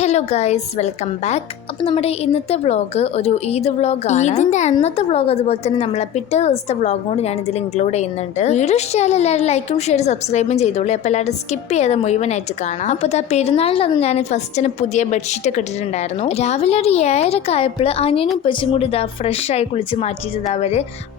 Hello guys, welcome back. അപ്പോൾ നമ്മുടെ ഇന്നത്തെ വ്ളോഗ് ഒരു ഈദ് വ്ളോഗാണ്. ഈദിൻ്റെ അന്നത്തെ വ്ളോഗ് അതുപോലെ തന്നെ നമ്മളെ പിറ്റേ ദിവസത്തെ വ്ളോഗ് കൊണ്ട് ഞാൻ ഇതിൽ ഇൻക്ലൂഡ് ചെയ്യുന്നുണ്ട്. വീഡിയോ ഇഷ്ടമായാലും എല്ലാവരും ലൈക്കും ഷെയർ സബ്സ്ക്രൈബും ചെയ്തോളൂ. അപ്പോൾ എല്ലാവരും സ്കിപ്പ് ചെയ്ത് മുഴുവനായിട്ട് കാണാം. അപ്പോൾ ആ പെരുന്നാളിലന്ന് ഞാൻ ഫസ്റ്റിന് പുതിയ ബെഡ്ഷീറ്റ് ഒക്കെ ഇട്ടിട്ടുണ്ടായിരുന്നു. രാവിലെ ഒരു 7:30 ആയപ്പോൾ അനിയനും ഉപ്പച്ചും കൂടി ഫ്രഷായി കുളിച്ച് മാറ്റിയിട്ട് അവർ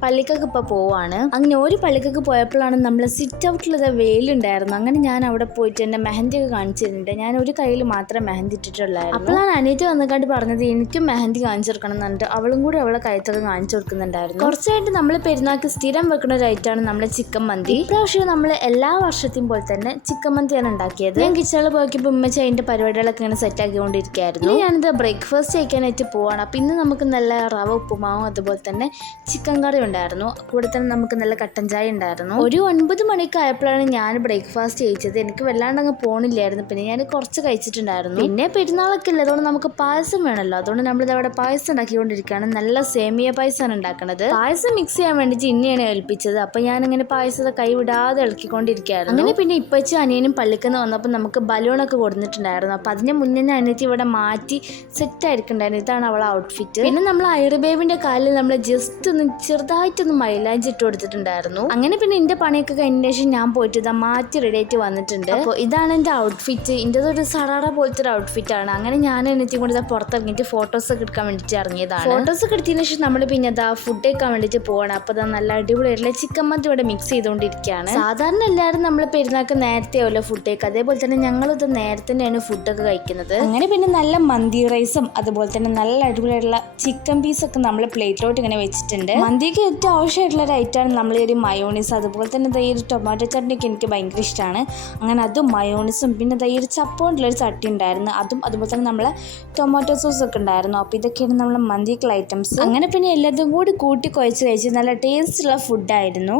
പള്ളിക്കൊക്കെ ഇപ്പോൾ പോവാണ്. അങ്ങനെ ഒരു പള്ളിക്കൊക്കെ പോയപ്പോഴാണ് നമ്മൾ സിറ്റ് ഔട്ടിൽ വെയിലുണ്ടായിരുന്നു. അങ്ങനെ ഞാൻ അവിടെ പോയിട്ട് എൻ്റെ മെഹന്തി ഒക്കെ കാണിച്ചിട്ടുണ്ട്. ഞാൻ ഒരു കയ്യിൽ മാത്രം മെഹന്തി ഇട്ടിട്ടുള്ളായിരുന്നു. അപ്പോഴാണ് അനിയത്തി വന്നിക്കാണ്ട് പറഞ്ഞത് എനിക്കും മെഹന്തി കാണിച്ചു കൊടുക്കണം എന്ന് പറഞ്ഞിട്ട് അവളും കൂടി അവളെ കഴുത്തൊക്കെ കാണിച്ചു കൊടുക്കുന്നുണ്ടായിരുന്നു. കുറച്ചായിട്ട് നമ്മൾ പെരുന്നാൾക്ക് സ്ഥിരം വെക്കുന്ന ഒരു ഐറ്റമാണ് നമ്മുടെ ചിക്കൻ മന്തി. ഇപ്രാവശ്യം നമ്മൾ എല്ലാ വർഷത്തെയും പോലെ തന്നെ ചിക്കൻ മന്തിയാണ് ഉണ്ടാക്കിയത്. ഞാൻ കിച്ചണിൽ പോയപ്പോൾ ഉമ്മച്ച അതിന്റെ പരിപാടികളൊക്കെ ഇങ്ങനെ സെറ്റ് ആക്കിക്കൊണ്ടിരിക്കുകയായിരുന്നു. ഞാനിത് ബ്രേക്ക്ഫാസ്റ്റ് കഴിക്കാനായിട്ട് പോവാണ്. അപ്പം ഇന്ന് നമുക്ക് നല്ല റവ ഉപ്പുമാവും അതുപോലെ തന്നെ ചിക്കൻ കറി ഉണ്ടായിരുന്നു. കൂടെ തന്നെ നമുക്ക് നല്ല കട്ടൻ ചായ ഉണ്ടായിരുന്നു. ഒരു 9 മണിക്ക് ആയപ്പോഴാണ് ഞാൻ ബ്രേക്ക്ഫാസ്റ്റ് കഴിച്ചത്. എനിക്ക് വല്ലാണ്ട് അങ്ങ് പോണില്ലായിരുന്നു. പിന്നെ ഞാൻ കുറച്ച് കഴിച്ചിട്ടുണ്ടായിരുന്നു. പിന്നെ പെരുന്നാളൊക്കെ ഇല്ല, അതുകൊണ്ട് നമുക്ക് പായസം വേണമല്ലോ. അതുകൊണ്ട് നമ്മളിത് അവിടെ പായസം ഉണ്ടാക്കിക്കൊണ്ടിരിക്കുകയാണ്. നല്ല സേമിയ പായസമാണ് ഉണ്ടാക്കുന്നത്. പായസം മിക്സ് ചെയ്യാൻ വേണ്ടിയിട്ട് ഇന്നെയാണ് ഏൽപ്പിച്ചത്. അപ്പം ഞാനിങ്ങനെ പായസത്തെ കൈവിടാതെ ഇളക്കിക്കൊണ്ടിരിക്കുകയായിരുന്നു. അങ്ങനെ പിന്നെ ഇപ്പച്ചും അനിയനും പള്ളിക്കുന്ന വന്നപ്പോൾ നമുക്ക് ബലൂണൊക്കെ കൊടുത്തിട്ടുണ്ടായിരുന്നു. അപ്പം അതിന് മുന്നേ അനിയത്തി ഇവിടെ മാറ്റി സെറ്റ് ആയിരിക്കുന്നുണ്ടായിരുന്നു. ഇതാണ് അവളെ ഔട്ട്ഫിറ്റ്. പിന്നെ നമ്മൾ ഐറുബേബിന്റെ കാലിൽ നമ്മൾ ജസ്റ്റ് ഒന്ന് ചെറുതായിട്ടൊന്ന് മൈലാഞ്ചി ഇട്ട് കൊടുത്തിട്ടുണ്ടായിരുന്നു. അങ്ങനെ പിന്നെ എന്റെ പണിയൊക്കെ കഴിഞ്ഞ ശേഷം ഞാൻ പോയിട്ട് ഇതാ മാറ്റി റെഡി ആയിട്ട് വന്നിട്ടുണ്ട്. അപ്പോൾ ഇതാണ് എൻ്റെ ഔട്ട്ഫിറ്റ്. എൻ്റെ ഒരു സറാറ പോലത്തെ ഒരു ഔട്ട്ഫിറ്റ് ആണ്. അങ്ങനെ ഞാൻ എനിക്ക് കൊണ്ട് പുറത്തിറങ്ങിയിട്ട് ഫോട്ടോസൊക്കെ എടുക്കാൻ വേണ്ടിയിട്ട് ഇറങ്ങിയതാണ്. ഫോട്ടോസൊക്കെ എടുത്തതിന് ശേഷം നമ്മൾ പിന്നെ ഫുഡ് കഴിക്കാൻ വേണ്ടിയിട്ട് പോകണം. അപ്പോൾ നല്ല അടിപൊളിയായിട്ടുള്ള ചിക്കൻ മന്തി ഇവിടെ മിക്സ് ചെയ്തുകൊണ്ടിരിക്കുകയാണ്. സാധാരണ എല്ലാവരും നമ്മൾ പെരുന്നാൾക്ക് നേരത്തെ ആവുമല്ലോ ഫുഡ് കഴിക്കുക. അതേപോലെ തന്നെ ഞങ്ങളിത് നേരത്തെ തന്നെയാണ് ഫുഡൊക്കെ കഴിക്കുന്നത്. അങ്ങനെ പിന്നെ നല്ല മന്തി റൈസും അതുപോലെ തന്നെ നല്ല അടിപൊളിയായിട്ടുള്ള ചിക്കൻ പീസൊക്കെ നമ്മൾ പ്ലേറ്റിലോട്ട് ഇങ്ങനെ വെച്ചിട്ടുണ്ട്. മന്തിക്ക് ഏറ്റവും ആവശ്യമായിട്ടുള്ള ഒരു ഐറ്റമാണ് നമ്മൾ ഈ ഒരു മയോണീസ്. അതുപോലെ തന്നെ ഈ ഒരു ടൊമാറ്റോ ചട്നിയൊക്കെ എനിക്ക് ഭയങ്കര ഇഷ്ടമാണ്. അങ്ങനെ അതും മയോണീസും പിന്നെ ഈ ഒരു ചപ്പോണ്ടുള്ളൊരു ചട്ടി ഉണ്ടായിരുന്നു. അതുപോലെ തന്നെ നമ്മളെ ടൊമാറ്റോ സോസ് ഒക്കെ ഉണ്ടായിരുന്നു. അപ്പോൾ ഇതൊക്കെയാണ് നമ്മളെ മന്തിക്കുള്ള ഐറ്റംസ്. അങ്ങനെ പിന്നെ എല്ലാതും കൂടി കൂട്ടി കുഴച്ച് കഴിച്ച് നല്ല ടേസ്റ്റുള്ള ഫുഡായിരുന്നു.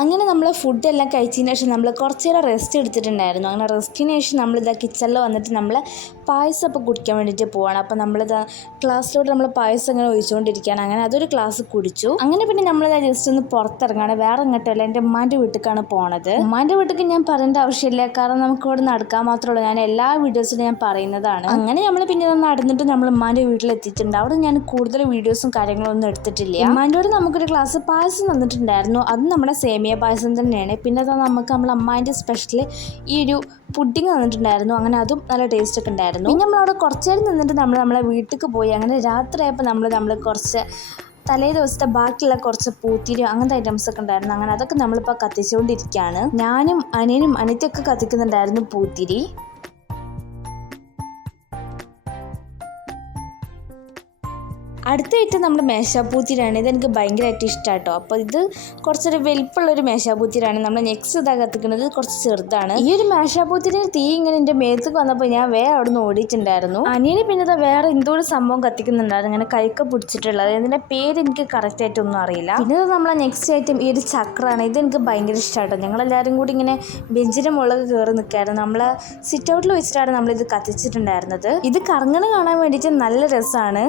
അങ്ങനെ നമ്മൾ ഫുഡെല്ലാം കഴിച്ചതിന് ശേഷം നമ്മൾ കുറച്ച് നേരം റെസ്റ്റ് എടുത്തിട്ടുണ്ടായിരുന്നു. അങ്ങനെ റെസ്റ്റിന് ശേഷം നമ്മളിതാ കിച്ചണിൽ വന്നിട്ട് നമ്മൾ പായസം ഇപ്പോൾ കുടിക്കാൻ വേണ്ടിയിട്ട് പോവാണ്. അപ്പോൾ നമ്മളിതാ ക്ലാസ്സിലോട്ട് നമ്മൾ പായസം ഇങ്ങനെ ഒഴിച്ചുകൊണ്ടിരിക്കുകയാണ്. അങ്ങനെ അതൊരു ഗ്ലാസ് കുടിച്ചു. അങ്ങനെ പിന്നെ നമ്മളിതാ ജസ്റ്റ് ഒന്ന് പുറത്തിറങ്ങാണ്. വേറെ എങ്ങോട്ടല്ല, എൻ്റെ ഉമ്മാൻ്റെ വീട്ടിലേക്കാണ് പോണത്. ഉമ്മാൻ്റെ വീട്ടിലേക്ക് ഞാൻ പറയേണ്ട ആവശ്യമില്ല, കാരണം നമുക്ക് ഇവിടെ നടക്കാൻ മാത്രമേ ഞാൻ എല്ലാ വീഡിയോസിലും ഞാൻ പറയുന്നതാണ്. അങ്ങനെ നമ്മൾ പിന്നെ നടന്നിട്ട് നമ്മൾ ഉമ്മാൻ്റെ വീട്ടിലെത്തിയിട്ടുണ്ട്. അവിടെ ഞാൻ കൂടുതൽ വീഡിയോസും കാര്യങ്ങളും ഒന്നും എടുത്തിട്ടില്ല. ഉമ്മാൻ്റെ നമുക്കൊരു ഗ്ലാസ് പായസം തന്നിട്ടുണ്ടായിരുന്നു. അത് നമ്മുടെ സേമിയ പായസം തന്നെയാണ്. പിന്നെ നമുക്ക് നമ്മളെ അമ്മാൻ്റെ സ്പെഷ്യൽ ഈ ഒരു പുഡിങ് തന്നിട്ടുണ്ടായിരുന്നു. അങ്ങനെ അതും നല്ല ടേസ്റ്റ് ഒക്കെ ഉണ്ടായിരുന്നു. പിന്നെ നമ്മളവിടെ കുറച്ച് നേരം നിന്നിട്ട് നമ്മളെ വീട്ടിലേക്ക് പോയി. അങ്ങനെ രാത്രിയായപ്പോൾ നമ്മൾ കുറച്ച് തലേ ദിവസത്തെ ബാക്കിയുള്ള കുറച്ച് പൂത്തിരി അങ്ങനത്തെ ഐറ്റംസ് ഒക്കെ ഉണ്ടായിരുന്നു. അങ്ങനെ അതൊക്കെ നമ്മളിപ്പോൾ കത്തിച്ചുകൊണ്ടിരിക്കുകയാണ്. ഞാനും അനിയനും അനിയത്തിയൊക്കെ കത്തിക്കുന്നുണ്ടായിരുന്നു പൂത്തിരി. അടുത്തായിട്ട് നമ്മുടെ മേശാപ്പൂത്തിരിയാണ്. ഇതെനിക്ക് ഭയങ്കരമായിട്ട് ഇഷ്ടമാട്ടോ. അപ്പോൾ ഇത് കുറച്ചൊരു വലിപ്പമുള്ളൊരു മേശാപ്പൂത്തിരിയാണ്. നമ്മൾ നെക്സ്റ്റ് ഇതാ കത്തിക്കുന്നത് കുറച്ച് ചെറുതാണ്. ഈ ഒരു മേശാപ്പൂത്തിരി തീ ഇങ്ങനെ എൻ്റെ മേത്തേക്ക് വന്നപ്പോൾ ഞാൻ വേറെ അവിടെ നിന്ന് ഓടിയിട്ടുണ്ടായിരുന്നു. അനിയന് പിന്നെ വേറെ എന്തോ ഒരു സംഭവം കത്തിക്കുന്നുണ്ടായിരുന്നു, ഇങ്ങനെ കൈക്ക് പിടിച്ചിട്ടുള്ളത്. ഇതിൻ്റെ പേര് എനിക്ക് കറക്റ്റായിട്ടൊന്നും അറിയില്ല. പിന്നെ നമ്മളെ നെക്സ്റ്റ് ഐറ്റം ഈ ഒരു ചക്രമാണ്. ഇതെനിക്ക് ഭയങ്കര ഇഷ്ടമാട്ടോ. ഞങ്ങളെല്ലാവരും കൂടി ഇങ്ങനെ ബെഞ്ചിൻ്റെ മുകളിൽ കയറി നിൽക്കുകയായിരുന്നു. നമ്മൾ സിറ്റ് ഔട്ടിൽ വെച്ചിട്ടാണ് നമ്മളിത് കത്തിച്ചിട്ടുണ്ടായിരുന്നത്. ഇത് കറങ്ങണ കാണാൻ വേണ്ടിയിട്ട് നല്ല രസമാണ്.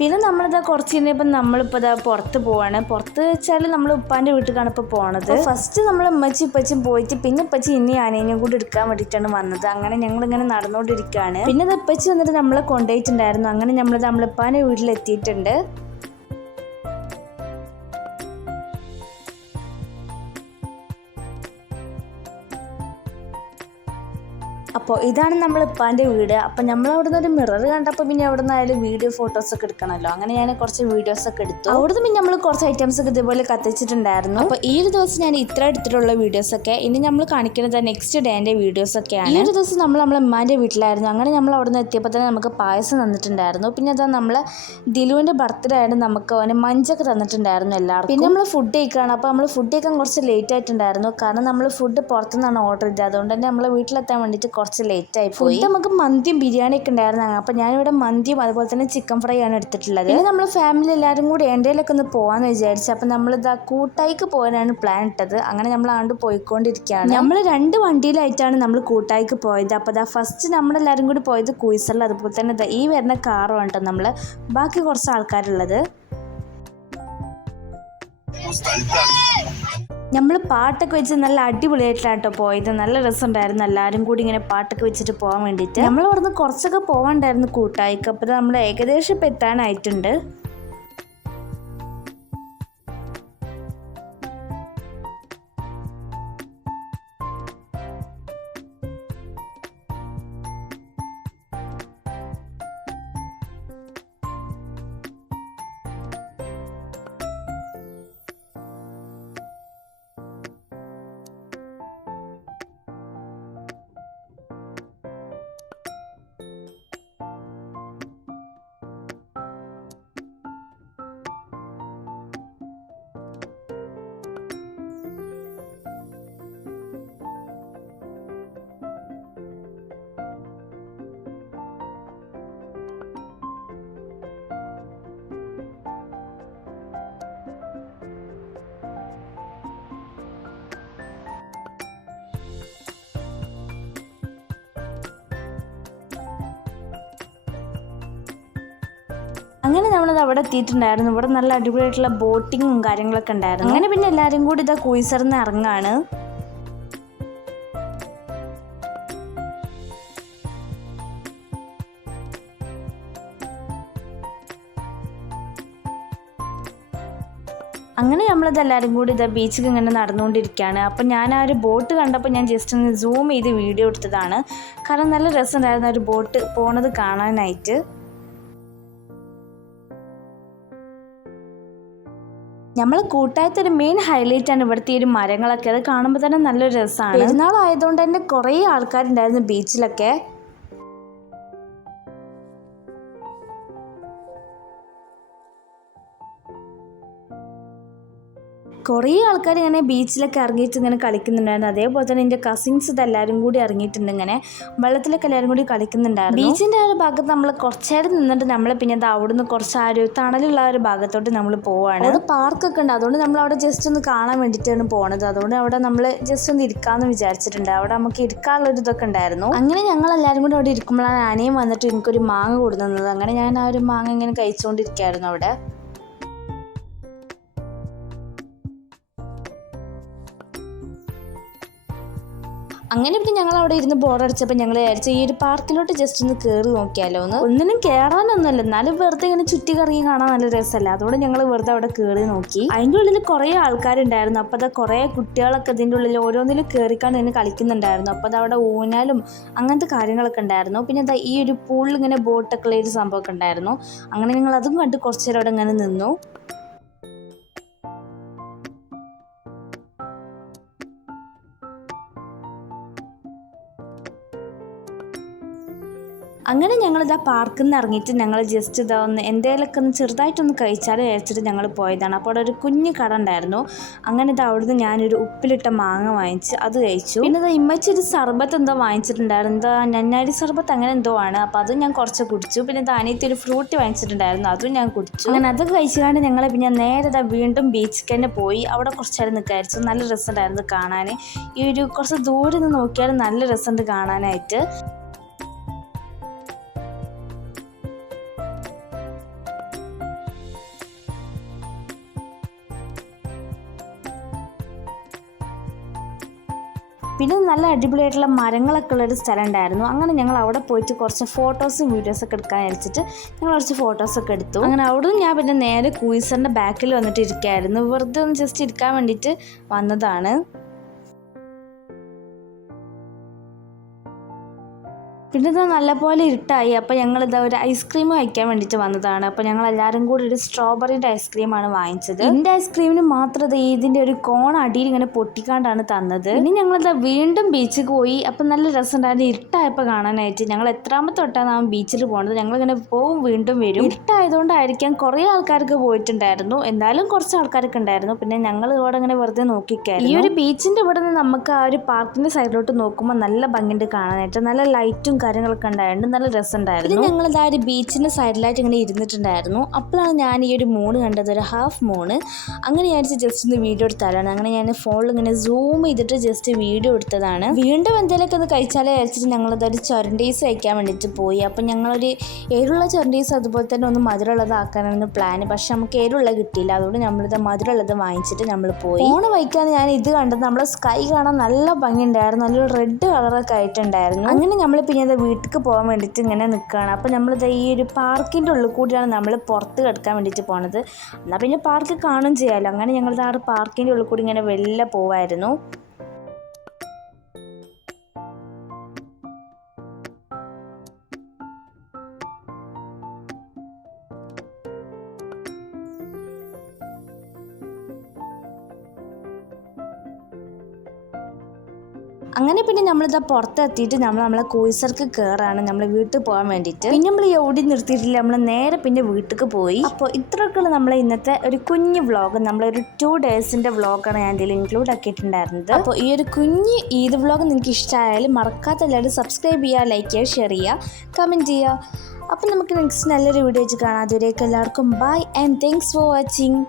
പിന്നെ നമ്മളിതാ കുറച്ച് കഴിഞ്ഞപ്പോൾ നമ്മളിപ്പോൾ പുറത്ത് പോവാണ്. പുറത്ത് വെച്ചാൽ നമ്മൾ ഉപ്പാൻ്റെ വീട്ടിലേക്കാണ് ഇപ്പോൾ പോണത്. ഫസ്റ്റ് നമ്മൾ ഉമ്മച്ചി ഇപ്പച്ചും പോയിട്ട് പിന്നെ ഇപ്പച്ചി ഇനി അനിയനും കൂടി എടുക്കാൻ വേണ്ടിയിട്ടാണ് വന്നത്. അങ്ങനെ ഞങ്ങളിങ്ങനെ നടന്നുകൊണ്ടിരിക്കുകയാണ്. പിന്നെ ഇത് ഇപ്പച്ചി വന്നിട്ട് നമ്മളെ കൊണ്ടുപോയിട്ടുണ്ടായിരുന്നു. അങ്ങനെ നമ്മൾ ഉപ്പാൻ്റെ വീട്ടിലെത്തിയിട്ടുണ്ട്. അപ്പോൾ ഇതാണ് നമ്മൾ ഉപ്പാൻ്റെ വീട്. അപ്പോൾ നമ്മളവിടെ നിന്ന് ഒരു മിറർ കണ്ടപ്പോൾ പിന്നെ അവിടെ നിന്നായാലും വീഡിയോ ഫോട്ടോസൊക്കെ എടുക്കണമല്ലോ. അങ്ങനെ ഞാൻ കുറച്ച് വീഡിയോസൊക്കെ എടുത്തു. അവിടുന്ന് പിന്നെ നമ്മൾ കുറച്ച് ഐറ്റംസൊക്കെ ഇതുപോലെ കത്തിച്ചിട്ടുണ്ടായിരുന്നു. അപ്പോൾ ഈ ഒരു ദിവസം ഞാൻ ഇത്ര എടുത്തിട്ടുള്ള വീഡിയോസൊക്കെ ഇനി നമ്മൾ കാണിക്കുന്നത് നെക്സ്റ്റ് ഡേൻ്റെ വീഡിയോസൊക്കെയാണ്. ഈ ഒരു ദിവസം നമ്മളെ ഉമ്മാൻ്റെ വീട്ടിലായിരുന്നു. അങ്ങനെ നമ്മൾ അവിടെ നിന്ന് എത്തിയപ്പോൾ തന്നെ നമുക്ക് പായസം തന്നിട്ടുണ്ടായിരുന്നു. പിന്നെ അതാ നമ്മൾ ദിലുവിൻ്റെ ബർത്ത്ഡേ ആയിട്ട് നമുക്ക് അവന് മഞ്ചൊക്കെ തന്നിട്ടുണ്ടായിരുന്നു എല്ലാവർക്കും. പിന്നെ നമ്മൾ ഫുഡ് കഴിക്കുകയാണ്. അപ്പോൾ നമ്മൾ ഫുഡ് കഴിക്കാൻ കുറച്ച് ലേറ്റ് ആയിട്ടുണ്ടായിരുന്നു, കാരണം നമ്മൾ ഫുഡ് പുറത്തുനിന്നാണ് ഓർഡർ ചെയ്തത്. അതുകൊണ്ട് തന്നെ നമ്മൾ വീട്ടിലെത്താൻ വേണ്ടിയിട്ട് കുറച്ച് ലേറ്റായി പോയി. നമുക്ക് മന്തിയും ബിരിയാണിയൊക്കെ ഉണ്ടായിരുന്നു. അപ്പോൾ ഞാനിവിടെ മന്തിയും അതുപോലെ തന്നെ ചിക്കൻ ഫ്രൈ ആണ് എടുത്തിട്ടുള്ളത്. പിന്നെ നമ്മൾ ഫാമിലി എല്ലാവരും കൂടി എൻ്റെയിലൊക്കെ ഒന്ന് പോകാമെന്ന് വിചാരിച്ചു. അപ്പോൾ നമ്മളിതാ കൂട്ടായിക്ക് പോകാനാണ് പ്ലാൻ ഇട്ടത്. അങ്ങനെ നമ്മൾ ആണ്ട് പോയിക്കൊണ്ടിരിക്കുകയാണ്. നമ്മൾ 2 വണ്ടിയിലായിട്ടാണ് നമ്മൾ കൂട്ടായിക്ക് പോയത്. അപ്പോൾ ഫസ്റ്റ് നമ്മളെല്ലാവരും കൂടി പോയത് കുയിസറിൽ, അതുപോലെ തന്നെ ഈ വരുന്ന കാറുമാണ് കേട്ടോ നമ്മൾ ബാക്കി കുറച്ച് ആൾക്കാരുള്ളത്. നമ്മൾ പാട്ടൊക്കെ വെച്ച് നല്ല അടിപൊളിയായിട്ടാണ് കേട്ടോ പോയത്. നല്ല രസമുണ്ടായിരുന്നു എല്ലാവരും കൂടി ഇങ്ങനെ പാട്ടൊക്കെ വെച്ചിട്ട് പോകാൻ വേണ്ടിയിട്ട്. നമ്മൾ അവിടുന്ന് കുറച്ചൊക്കെ പോകാണ്ടായിരുന്നു കൂട്ടായിക്ക്. അപ്പോൾ നമ്മൾ ഏകദേശം ഇപ്പം എത്താനായിട്ടുണ്ട്. അങ്ങനെ നമ്മളത് അവിടെ എത്തിയിട്ടുണ്ടായിരുന്നു. ഇവിടെ നല്ല അടിപൊളിയായിട്ടുള്ള ബോട്ടിങ്ങും കാര്യങ്ങളൊക്കെ ഉണ്ടായിരുന്നു. അങ്ങനെ പിന്നെ എല്ലാവരും കൂടി ഇതാ കുയിസറിന്ന് ഇറങ്ങാണ്. അങ്ങനെ നമ്മളത് എല്ലാവരും കൂടി ഇതാ ബീച്ചിൽ ഇങ്ങനെ നടന്നുകൊണ്ടിരിക്കുകയാണ്. അപ്പം ഞാൻ ആ ഒരു ബോട്ട് കണ്ടപ്പോൾ ഞാൻ ജസ്റ്റ് ഒന്ന് സൂം ചെയ്ത് വീഡിയോ എടുത്തതാണ്. കാരണം നല്ല രസമുണ്ടായിരുന്നു ആ ഒരു ബോട്ട് പോണത് കാണാനായിട്ട്. നമ്മൾ കൂട്ടായത്തെ ഒരു മെയിൻ ഹൈലൈറ്റ് ആണ് ഇവിടുത്തെ ഒരു മരങ്ങളൊക്കെ. അത് കാണുമ്പോൾ തന്നെ നല്ലൊരു രസമാണ്. പെരുന്നാളായതുകൊണ്ട് തന്നെ കുറേ ആൾക്കാരുണ്ടായിരുന്നു ബീച്ചിലൊക്കെ. കുറേ ആൾക്കാർ ഇങ്ങനെ ബീച്ചിലൊക്കെ ഇറങ്ങിയിട്ട് ഇങ്ങനെ കളിക്കുന്നുണ്ടായിരുന്നു. അതേപോലെ തന്നെ എൻ്റെ കസിൻസ് ഇതെല്ലാവരും കൂടി ഇറങ്ങിയിട്ടുണ്ട്. ഇങ്ങനെ വെള്ളത്തിലൊക്കെ എല്ലാവരും കൂടി കളിക്കുന്നുണ്ടായിരുന്നു. ബീച്ചിൻ്റെ ആ ഒരു ഭാഗത്ത് നമ്മൾ കുറച്ചേരം നിന്നിട്ട് നമ്മൾ പിന്നെ അത് അവിടുന്ന് കുറച്ച് ആ ഒരു തണലുള്ള ഒരു ഭാഗത്തോട്ട് നമ്മൾ പോവുകയാണ്. അവിടെ പാർക്കൊക്കെ ഉണ്ട്. അതുകൊണ്ട് നമ്മൾ അവിടെ ജസ്റ്റ് ഒന്ന് കാണാൻ വേണ്ടിയിട്ടാണ് പോണത്. അതുകൊണ്ട് അവിടെ നമ്മൾ ജസ്റ്റ് ഒന്ന് ഇരിക്കാമെന്ന് വിചാരിച്ചിട്ടുണ്ട്. അവിടെ നമുക്ക് ഇരിക്കാനുള്ളൊരു ഇതൊക്കെ ഉണ്ടായിരുന്നു. അങ്ങനെ ഞങ്ങൾ എല്ലാവരും കൂടി അവിടെ ഇരിക്കുമ്പോഴാണ് അനിയൻ വന്നിട്ട് എനിക്കൊരു മാങ്ങ കൊടുക്കുന്നത്. അങ്ങനെ ഞാൻ ആ ഒരു മാങ്ങ ഇങ്ങനെ കഴിച്ചുകൊണ്ടിരിക്കുകയായിരുന്നു അവിടെ. അങ്ങനെ പിന്നെ ഞങ്ങൾ അവിടെ ഇരുന്ന് ബോറടിച്ചപ്പോൾ ഞങ്ങൾ വിചാരിച്ചു ഈ ഒരു പാർക്കിലോട്ട് ജസ്റ്റ് ഒന്ന് കയറി നോക്കിയാലോ എന്ന്. ഒന്നിനും കയറാനൊന്നുമല്ല, എന്നാലും വെറുതെ ഇങ്ങനെ ചുറ്റി കറങ്ങി കാണാൻ നല്ല രസമല്ല. അതുകൊണ്ട് ഞങ്ങൾ വെറുതെ അവിടെ കയറി നോക്കി. അതിൻ്റെ ഉള്ളിൽ കുറേ ആൾക്കാരുണ്ടായിരുന്നു. അപ്പോൾ അത് കുറേ കുട്ടികളൊക്കെ ഇതിൻ്റെ ഉള്ളിൽ ഓരോന്നിലും കയറിക്കാണ്ട് ഇങ്ങനെ കളിക്കുന്നുണ്ടായിരുന്നു. അപ്പോൾ അത് അവിടെ ഊഞ്ഞാലും അങ്ങനത്തെ കാര്യങ്ങളൊക്കെ ഉണ്ടായിരുന്നു. പിന്നെ അത് ഈ ഒരു പൂളിൽ ഇങ്ങനെ ബോട്ടൊക്കെ ഉള്ള ഒരു സംഭവമൊക്കെ ഉണ്ടായിരുന്നു. അങ്ങനെ ഞങ്ങൾ അതും കണ്ട് കുറച്ച് നേരം അവിടെ ഇങ്ങനെ നിന്നു. അങ്ങനെ ഞങ്ങളിതാ പാർക്കിൽ നിന്ന് ഇറങ്ങിയിട്ട് ഞങ്ങൾ ജസ്റ്റ് ഇതാ ഒന്ന് എന്തെങ്കിലുമൊക്കെ ഒന്ന് ചെറുതായിട്ടൊന്ന് കഴിച്ചാൽ വിചാരിച്ചിട്ട് ഞങ്ങൾ പോയതാണ്. അപ്പോൾ അവിടെ ഒരു കുഞ്ഞു കട ഉണ്ടായിരുന്നു. അങ്ങനെ ഇത് അവിടുന്ന് ഞാനൊരു ഉപ്പിലിട്ട മാങ്ങ വാങ്ങിച്ച് അത് കഴിച്ചു. പിന്നെ ഇതാ ഇമ്മച്ചൊരു സർബത്ത് എന്തോ വാങ്ങിച്ചിട്ടുണ്ടായിരുന്നു, എന്താ നന്നാരി സർബത്ത് അങ്ങനെ എന്തോ ആണ്. അപ്പോൾ അതും ഞാൻ കുറച്ച് കുടിച്ചു. പിന്നെ അനിയത്തി ഒരു ഫ്രൂട്ട് വാങ്ങിച്ചിട്ടുണ്ടായിരുന്നു, അതും ഞാൻ കുടിച്ചു. അങ്ങനെ അത് കഴിച്ചുകൊണ്ട് ഞങ്ങൾ പിന്നെ നേരെ വീണ്ടും ബീച്ചിൽ തന്നെ പോയി. അവിടെ കുറച്ച് നേരം നിൽക്കായിരിച്ചു. നല്ല രസമുണ്ടായിരുന്നു കാണാൻ. ഈ ഒരു കുറച്ച് ദൂരെ നിന്ന് നോക്കിയാലും നല്ല രസമുണ്ട് കാണാനായിട്ട്. പിന്നെ നല്ല അടിപൊളിയായിട്ടുള്ള മരങ്ങളൊക്കെ ഉള്ളൊരു സ്ഥലം ഉണ്ടായിരുന്നു. അങ്ങനെ ഞങ്ങൾ അവിടെ പോയിട്ട് കുറച്ച് ഫോട്ടോസും വീഡിയോസൊക്കെ എടുക്കാൻ വിചാരിച്ചിട്ട് ഞങ്ങൾ കുറച്ച് ഫോട്ടോസൊക്കെ എടുത്തു. അങ്ങനെ അവിടെ ഞാൻ പിന്നെ നേരെ കുയിസറിൻ്റെ ബാക്കിൽ വന്നിട്ട് ഇരിക്കുകയായിരുന്നു. വെറുതെ ഒന്ന് ജസ്റ്റ് ഇരിക്കാൻ വേണ്ടിയിട്ട് വന്നതാണ്. പിന്നെ ഇത് നല്ലപോലെ ഇരുട്ടായി. അപ്പോൾ ഞങ്ങളിതാ ഒരു ഐസ്ക്രീം കഴിക്കാൻ വേണ്ടിയിട്ട് വന്നതാണ്. അപ്പോൾ ഞങ്ങൾ എല്ലാവരും കൂടി ഒരു സ്ട്രോബെറിൻ്റെ ഐസ്ക്രീമാണ് വാങ്ങിച്ചത്. എൻ്റെ ഐസ്ക്രീമിന് മാത്രം ഇതിൻ്റെ ഒരു കോൺ അടിയിൽ ഇങ്ങനെ പൊട്ടിക്കാണ്ടാണ് തന്നത്. ഇനി ഞങ്ങളിതാ വീണ്ടും ബീച്ചിൽ പോയി. അപ്പം നല്ല രസമുണ്ടായിരുന്നു ഇരുട്ടായപ്പോൾ കാണാനായിട്ട്. ഞങ്ങൾ എത്രാമത്തെ തൊട്ടാണ് ആ ബീച്ചിൽ പോകുന്നത്. ഞങ്ങളിങ്ങനെ പോവും വീണ്ടും വരും. ഇരുട്ടായതുകൊണ്ടായിരിക്കാം കുറേ ആൾക്കാർക്ക് പോയിട്ടുണ്ടായിരുന്നു, എന്നാലും കുറച്ച് ആൾക്കാരൊക്കെ ഉണ്ടായിരുന്നു. പിന്നെ ഞങ്ങൾ ഇവിടെ ഇങ്ങനെ വെറുതെ നോക്കിക്കായിരുന്നു. ഈ ഒരു ബീച്ചിൻ്റെ ഇവിടെ നിന്ന് നമുക്ക് ആ ഒരു പാർക്കിൻ്റെ സൈഡിലോട്ട് നോക്കുമ്പോൾ നല്ല ഭംഗിയുണ്ട് കാണാനായിട്ട്. നല്ല ലൈറ്റും കാര്യങ്ങളൊക്കെ ഉണ്ടായിരുന്നു, നല്ല രസമുണ്ടായിരുന്നു. പിന്നെ ഞങ്ങൾ ഇതാ ഒരു ബീച്ചിൻ്റെ സൈഡിലായിട്ട് ഇങ്ങനെ ഇരുന്നിട്ടുണ്ടായിരുന്നു. അപ്പോഴാണ് ഞാൻ ഈ ഒരു മൂണ് കണ്ടത്, ഒരു ഹാഫ് മൂണ്. അങ്ങനെ ഞാൻ ജസ്റ്റ് ഒന്ന് വീഡിയോ എടുത്താലാണ്. അങ്ങനെ ഞാൻ ഫോണിൽ ഇങ്ങനെ സൂം ചെയ്തിട്ട് ജസ്റ്റ് വീഡിയോ എടുത്തതാണ്. വീണ്ടും എന്തെങ്കിലുമൊക്കെ ഒന്ന് കഴിച്ചാലേ കഴിച്ചിട്ട് ഞങ്ങളിതൊരു ചൊരണ്ടീസ് കഴിക്കാൻ വേണ്ടിയിട്ട് പോയി. അപ്പം ഞങ്ങളൊരു എരുള്ള ചൊരണ്ടീസ് അതുപോലെ തന്നെ ഒന്ന് മധുരമുള്ളതാക്കാനാണ് പ്ലാൻ. പക്ഷെ നമുക്ക് എരുള്ള കിട്ടിയില്ല, അതുകൊണ്ട് നമ്മളിത് മധുരമുള്ളത് വാങ്ങിച്ചിട്ട് നമ്മൾ പോയി. ഫോണ് വയ്ക്കാന്ന് ഞാൻ ഇത് കണ്ടത് നമ്മളെ സ്കൈ കാണാൻ നല്ല ഭംഗിയുണ്ടായിരുന്നു, നല്ലൊരു റെഡ് കളറൊക്കെ ആയിട്ടുണ്ടായിരുന്നു. അങ്ങനെ നമ്മൾ പിന്നെ വീട്ടിലേക്ക് പോകാൻ വേണ്ടിയിട്ട് ഇങ്ങനെ നിൽക്കുകയാണ്. അപ്പോൾ നമ്മളിത് ഈ ഒരു പാർക്കിൻ്റെ ഉള്ളിൽ കൂടിയാണ് നമ്മൾ പുറത്ത് കിടക്കാൻ വേണ്ടിയിട്ട് പോണത്. എന്നാൽ പിന്നെ പാർക്ക് കാണുകയും ചെയ്യാമല്ലോ. അങ്ങനെ ഞങ്ങളിത് ആ പാർക്കിൻ്റെ ഉള്ളിൽ കൂടി ഇങ്ങനെ വെളിയിൽ പോവായിരുന്നു. അങ്ങനെ പിന്നെ നമ്മളിതാ പുറത്തെത്തിയിട്ട് നമ്മളെ കോഴ്സർക്ക് കയറാണ് നമ്മൾ വീട്ടിൽ പോകാൻ വേണ്ടിയിട്ട്. പിന്നെ നമ്മൾ എവിടെ നിർത്തിയിട്ടില്ല, നമ്മൾ നേരെ പിന്നെ വീട്ടിലേക്ക് പോയി. അപ്പോൾ ഇത്രയൊക്കെയുള്ള നമ്മളെ ഇന്നത്തെ ഒരു കുഞ്ഞു വ്ളോഗ്, നമ്മളൊരു 2 ഡേയ്സിൻ്റെ വ്ളോഗാണ് ഞാൻ ഇതിൽ ഇൻക്ലൂഡ് ആക്കിയിട്ടുണ്ടായിരുന്നത്. അപ്പോൾ ഈ ഒരു കുഞ്ഞ് ഈദ് വ്ളോഗ് നിങ്ങൾക്ക് ഇഷ്ടമായാലും മറക്കാത്ത എല്ലാവരും സബ്സ്ക്രൈബ് ചെയ്യുക, ലൈക്ക് ചെയ്യുക, ഷെയർ ചെയ്യുക, കമൻറ്റ് ചെയ്യുക. അപ്പോൾ നമുക്ക് നെക്സ്റ്റ് നല്ലൊരു വീഡിയോ വെച്ച് കാണാം. അതുവരേക്കും എല്ലാവർക്കും bye and thanks for watching.